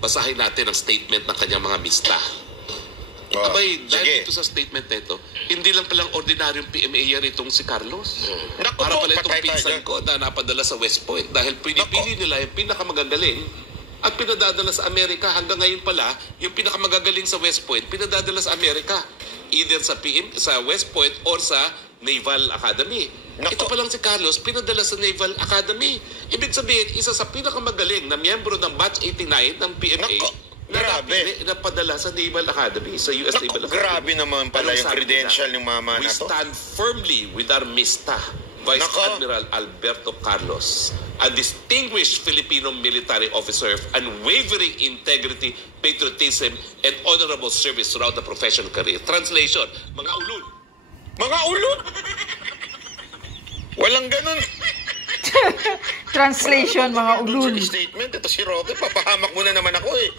basahin natin ang statement ng kanyang mga mista. Abay, dahil dito sa statement na ito, hindi lang palang ordinaryong PMA itong si Carlos. Para pala itong pinsan ko na napadala sa West Point dahil pinipili nila yung pinakamagagaling at pinadadala sa Amerika. Hanggang ngayon pala, yung pinakamagagaling sa West Point, pinadadala sa Amerika. Either sa West Point or sa Naval Academy. Ito pa lang si Carlos, pinadala sa Naval Academy. Ibig sabihin, isa sa pinakamagaling na miyembro ng Batch 89 ng PMA na padala sa Naval Academy, sa US Naval Academy. Grabe naman pala yung credential ng mama na to. We stand firmly with our Mista, Vice Admiral Alberto Carlos, a distinguished Filipino military officer of unwavering integrity, patriotism, and honorable service throughout the professional career. Translation, mga ulul. Mga ulul? Walang ganun. Translation, mga ulul. Statement, ito si Roque, papahamak mo na naman ako eh.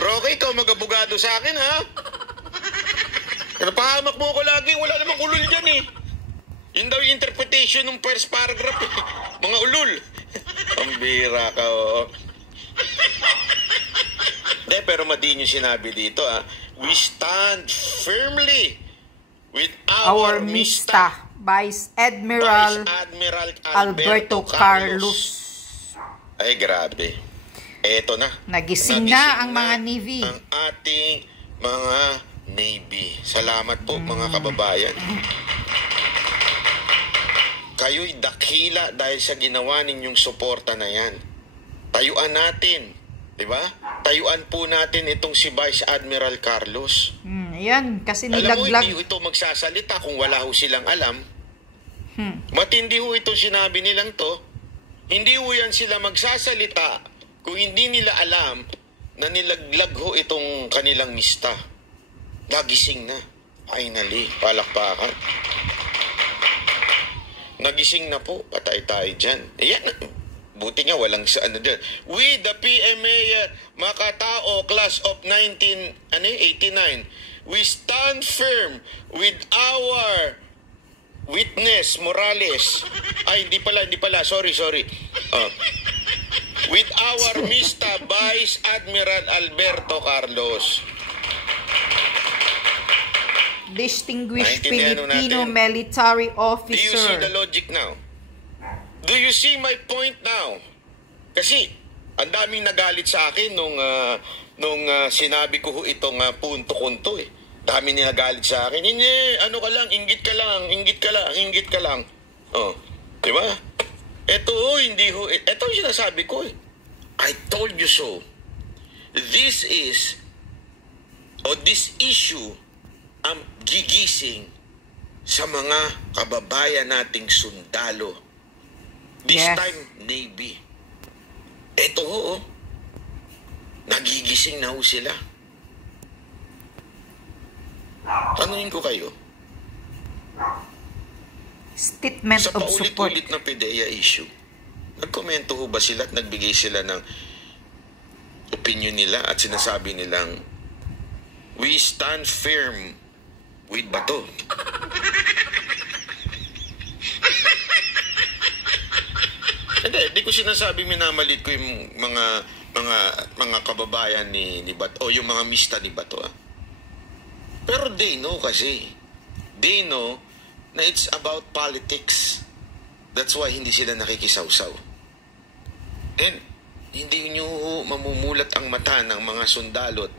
Roque, ikaw mag-abogado sa akin, ha? Napahamak mo ako lagi, wala namang ulul dyan eh. Yun daw yung interpretation ng first paragraph eh. Mga ulul. Ang bira ka, oo. De, pero madiin yung sinabi dito, ha? We stand firmly with our Mista, Vice Admiral Alberto Carlos. Ay, grabe. Eto na. Nagising na ang mga Navy. Ang ating mga Navy. Salamat po, mga kababayan. Kayo'y dakila dahil sa ginawa ninyong suporta na yan. Tayuan natin. Diba? Tayuan po natin itong si Vice Admiral Carlos. Yan, kasi nilaglag. Alam mo, hindi ito magsasalita kung wala ho silang alam. Matindi ho itong sinabi nilang to. Hindi ho yan sila magsasalita kung hindi nila alam na nilaglag ho itong kanilang Mista. Nagising na. Finally, palakpakan. Nagising na po. Patay tayo dyan. Ayan. Buti nga walang sa ano dyan. We, the PMA Makatao Class of 1989, we stand firm with our witness Morales. Ay, hindi pala. Sorry. With our Mista Vice Admiral Alberto Carlos. Distinguished Filipino military officer. Do you see the logic now? Do you see my point now? Kasi ang daming nagalit sa akin nung sinabi ko itong punto kunto eh. Dami nila nagalit sa akin. Hindi, ano ka lang, inggit ka lang. Oh, di ba? Ito hindi ho. Ito yung sinasabi ko eh. I told you so. This issue ang gigising sa mga kababayan nating sundalo. This time, Navy. Ito ho, nagigising na ho sila. Tanungin ko kayo. Statement of support. Sa paulit-ulit na PDEA issue, nagkomento ho ba sila at nagbigay sila ng opinion nila at sinasabi nilang we stand firm with Bato? Hindi ko sinasabing minamalit ko yung mga kababayan ni Bato o yung mga Mista ni Bato. Pero they know kasi. They know na it's about politics. That's why hindi sila nakikisawsaw. And hindi nyo mamumulat ang mata ng mga sundalo at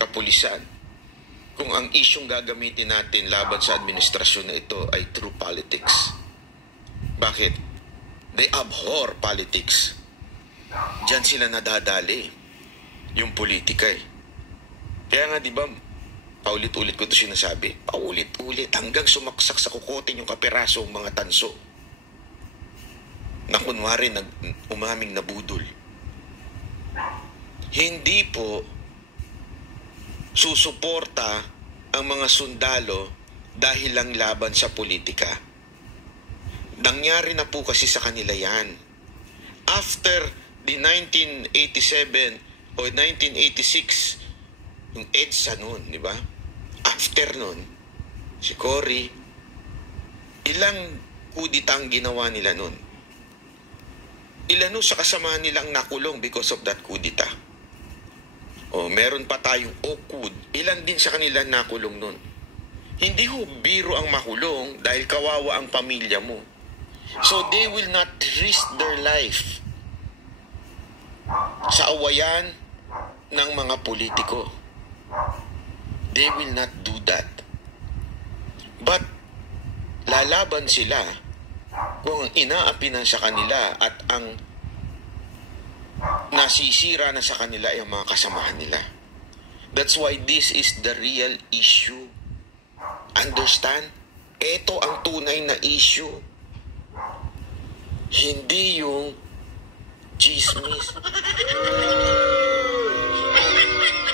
kapulisan kung ang isyong gagamitin natin laban sa administrasyon na ito ay true politics. Bakit? They abhor politics. Diyan sila nadadali. Yung politika eh. Kaya nga diba, paulit-ulit ko ito sinasabi. Paulit-ulit hanggang sumaksak sa kukotin yung kapiraso ng mga tanso. Na kunwari umaming nabudol. Hindi po susuporta ang mga sundalo dahil lang laban sa politika. Nangyari na po kasi sa kanila yan. After the 1987 o 1986, yung EDSA noon, di ba? After noon, si Cory, ilang kudita ang ginawa nila noon? Ilan sa kasamahan nilang nakulong because of that kudita. O, meron pa tayong Okud. Ilan din sa kanila nakulong nun. Hindi ho biro ang makulong dahil kawawa ang pamilya mo. So they will not risk their life sa awayan ng mga politiko. They will not do that. But lalaban sila kung ang inaapi na sa kanila at ang nasisira na sa kanila ay ang mga kasamahan nila. That's why this is the real issue. Understand? Ito ang tunay na issue. Hindi yung chismis.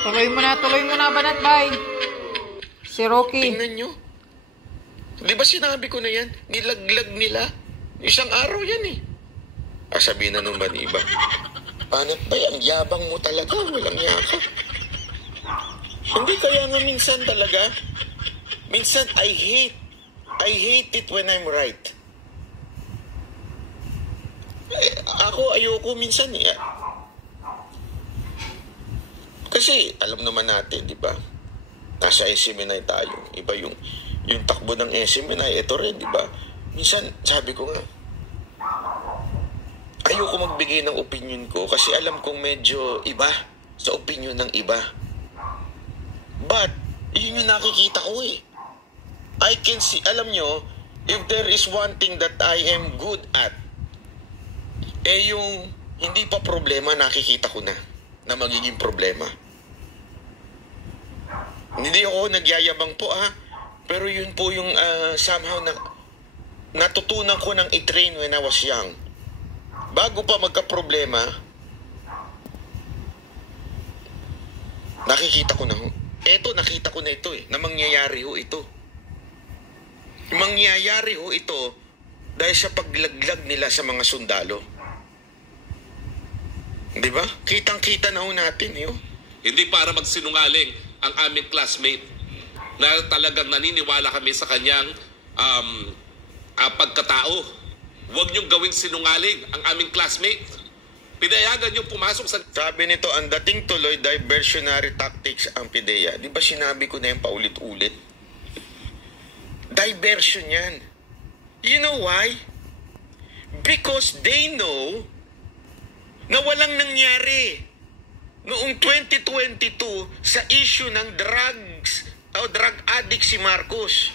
Tuloy mo na, Banat Bay. Si Rocky. Tingnan nyo. Di ba sinabi ko na yan? Nilaglag nila. Isang araw yan eh. Sabihin na naman iba. Banat Bay, ang yabang mo talaga. Walang yaka. Hindi, kaya nga minsan talaga. Minsan, I hate it when I'm right. Ako, ayoko minsan eh. Kasi, alam naman natin, di ba? Nasa SMNI tayo. Iba yung takbo ng SMNI. Ito rin, di ba? Minsan, sabi ko nga, ayoko magbigay ng opinion ko kasi alam kong medyo iba sa opinion ng iba. But, yun yung nakikita ko eh. I can see, alam nyo, if there is one thing that I am good at, yung hindi pa problema, nakikita ko na magiging problema. Hindi ako nagyayabang po pero yun po yung somehow natutunan ko ng i-train when I was young. Bago pa magka-problema, nakikita ko na ho. Nakita ko na ito na mangyayari ho ito. Mangyayari ho ito dahil sa paglaglag nila sa mga sundalo. Di ba? Kitang-kita na ho natin yun. Hindi para magsinungaling ang aming classmate na talagang naniniwala kami sa kanyang pagkatao. Huwag niyong gawing sinungaling ang aming classmate. Pinayagan niyong pumasok sa... Sabi nito, ang dating tuloy, diversionary tactics ang PIDEA. Di ba sinabi ko na yung paulit-ulit? Diversion yan. You know why? Because they know na walang nangyari noong 2022 sa issue ng drugs o drug addict si Marcos.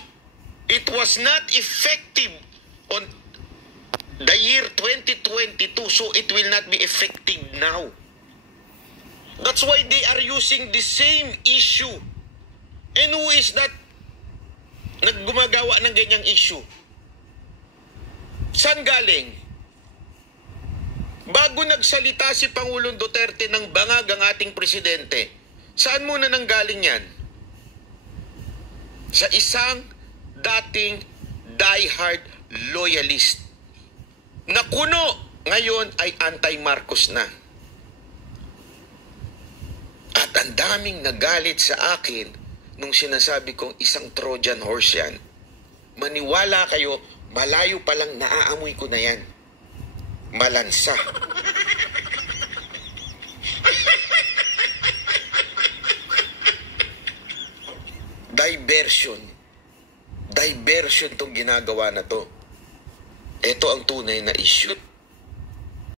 It was not effective on the year 2022, so it will not be effective now. That's why they are using the same issue. And who is that naggumagawa ng ganyang issue? Saan galing? Bago nagsalita si Pangulong Duterte ng bangag ang ating presidente, saan muna nanggaling yan? Sa isang dating diehard loyalist na kuno ngayon ay anti-Marcos na. At ang daming nagalit sa akin nung sinasabi kong isang Trojan horse yan. Maniwala kayo, malayo pa lang naaamoy ko na yan. Malansa. Diversion. Diversion tong ginagawa na to. Ito ang tunay na issue.